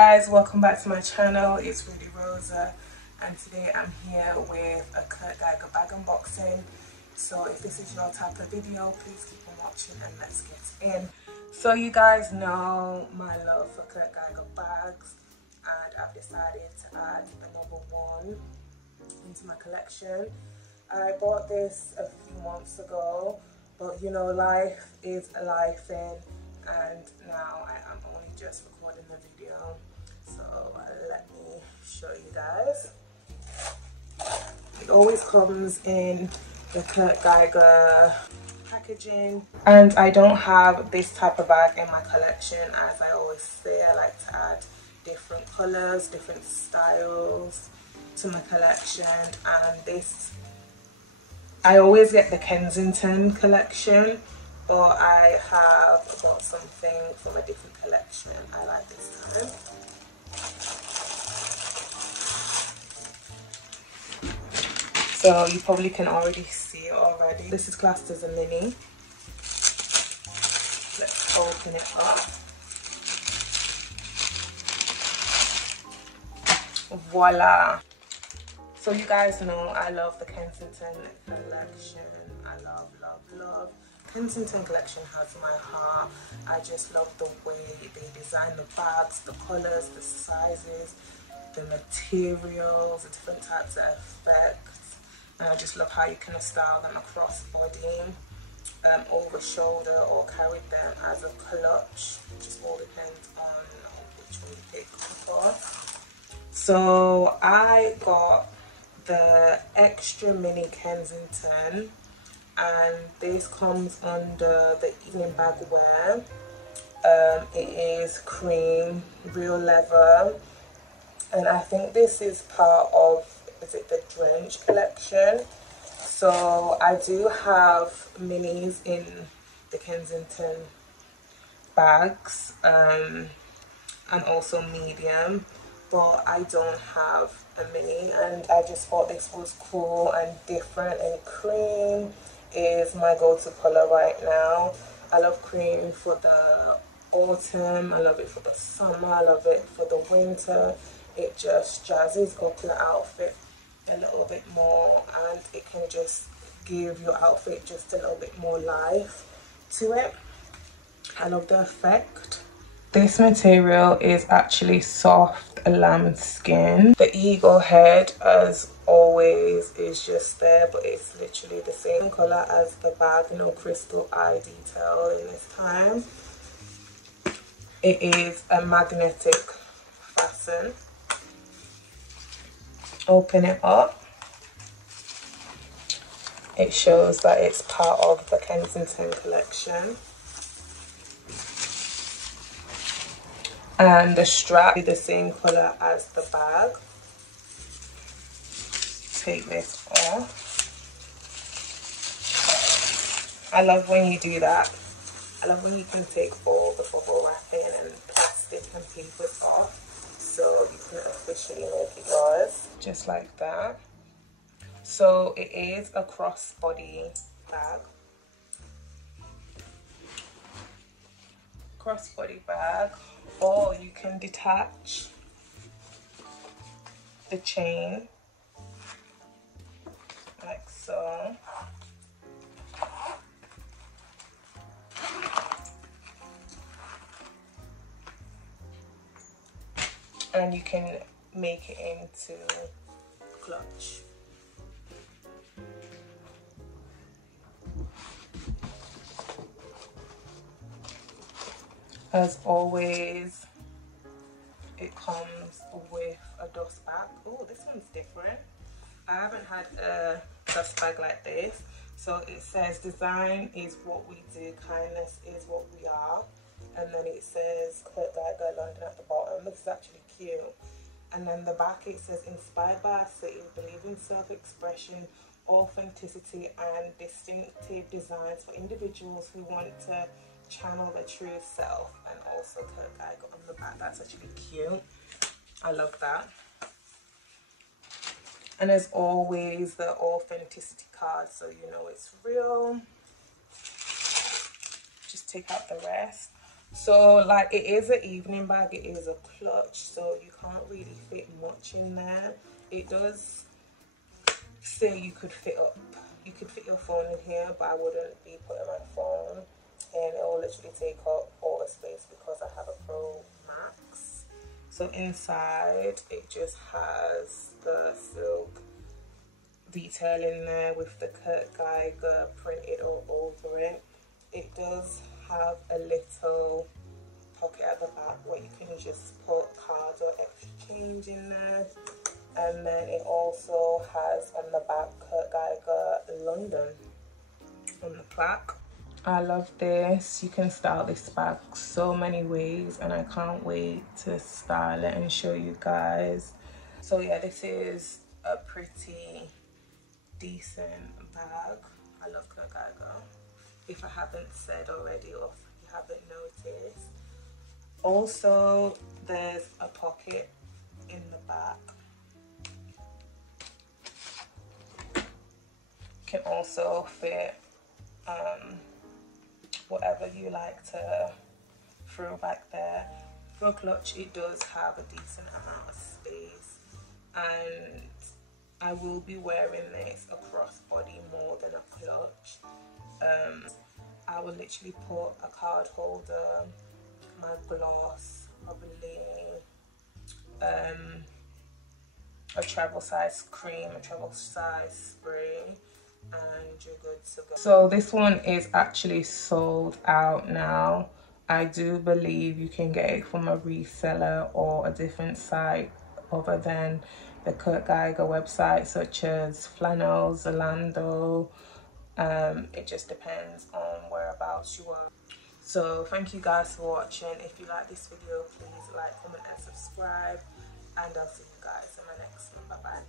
guys, welcome back to my channel. It's Rudie Rosa, and today I'm here with a Kurt Geiger bag unboxing. So if this is your type of video, please keep on watching and let's get in. So you guys know my love for Kurt Geiger bags, and I've decided to add another one into my collection. I bought this a few months ago, but you know, life is a life in, and now I am only just recording the video, so let me show you guys. It always comes in the Kurt Geiger packaging, and I don't have this type of bag in my collection. As I always say, I like to add different colors, different styles to my collection, and this, I always get the Kensington collection, but I have got something from a different collection I like this time. So you probably can already see it already. This is classed as a mini. Let's open it up. Voila! So you guys know I love the Kensington collection. I love. Kensington collection has my heart. I just love the way they design the bags, the colors, the sizes, the materials, the different types of effects. And I just love how you can style them across body, over shoulder, or carry them as a clutch. It just all depends on which one you pick for. So I got the extra mini Kensington, and this comes under the evening bag wear. It is cream, real leather, and I think this is part of, is it the Drench collection? So I do have minis in the Kensington bags, and also medium, but I don't have a mini, and I just thought this was cool and different, and cream is my go-to color right now. I love cream for the autumn, I love it for the summer, I love it for the winter. It just jazzes up your outfit a little bit more, and it can just give your outfit just a little bit more life to it. I love the effect. This material is actually soft lamb skin. The eagle head, as always, is just there, but it's literally the same color as the bag. No crystal eye detail in this time. It is a magnetic fasten. Open it up. It shows that it's part of the Kensington collection. And the strap is the same color as the bag. Take this off. I love when you do that. I love when you can take all the bubble wrapping and plastic and papers off, so you can officially make it yours, just like that. So it is a crossbody bag. Crossbody bag, or you can detach the chain like so. And you can make it into clutch. As always, it comes with a dust bag. Oh, this one's different. I haven't had a dust bag like this. So it says, design is what we do, kindness is what we are. And then it says Kurt Geiger London at the bottom. This is actually cute. And then the back, it says, inspired by our city, believe in self-expression, authenticity, and distinctive designs for individuals who want to channel their true self. And also Kurt Geiger on the back. That's actually cute. I love that. And as always, the authenticity card, so you know it's real. Just take out the rest. So like it is an evening bag, it is a clutch, so you can't really fit much in there. It does say you could fit your phone in here, but I wouldn't be putting my phone, and it will literally take up all the space because I have a Pro Max. So inside it just has the silk detail in there with the Kurt Geiger printed all over it. It does have a little pocket at the back where you can just put cards or extra change in there. And then it also has on the back Kurt Geiger London on the plaque. I love this. You can style this bag so many ways, and I can't wait to style it and show you guys. So yeah, this is a pretty decent bag. I love Kurt Geiger, if I haven't said already or if you haven't noticed. Also, there's a pocket in the back. Can also fit whatever you like to throw back there. For a clutch, it does have a decent amount of space, and I will be wearing this across body more than a clutch. I will literally put a card holder, my gloss, probably a travel size cream, a travel size spray, and you're good to go. So this one is actually sold out now. I do believe you can get it from a reseller or a different site other than the Kurt Geiger website, such as Flannel, Zalando. It just depends on whereabouts you are. So thank you guys for watching. If you like this video, please like, comment and subscribe, and I'll see you guys in my next one. Bye bye.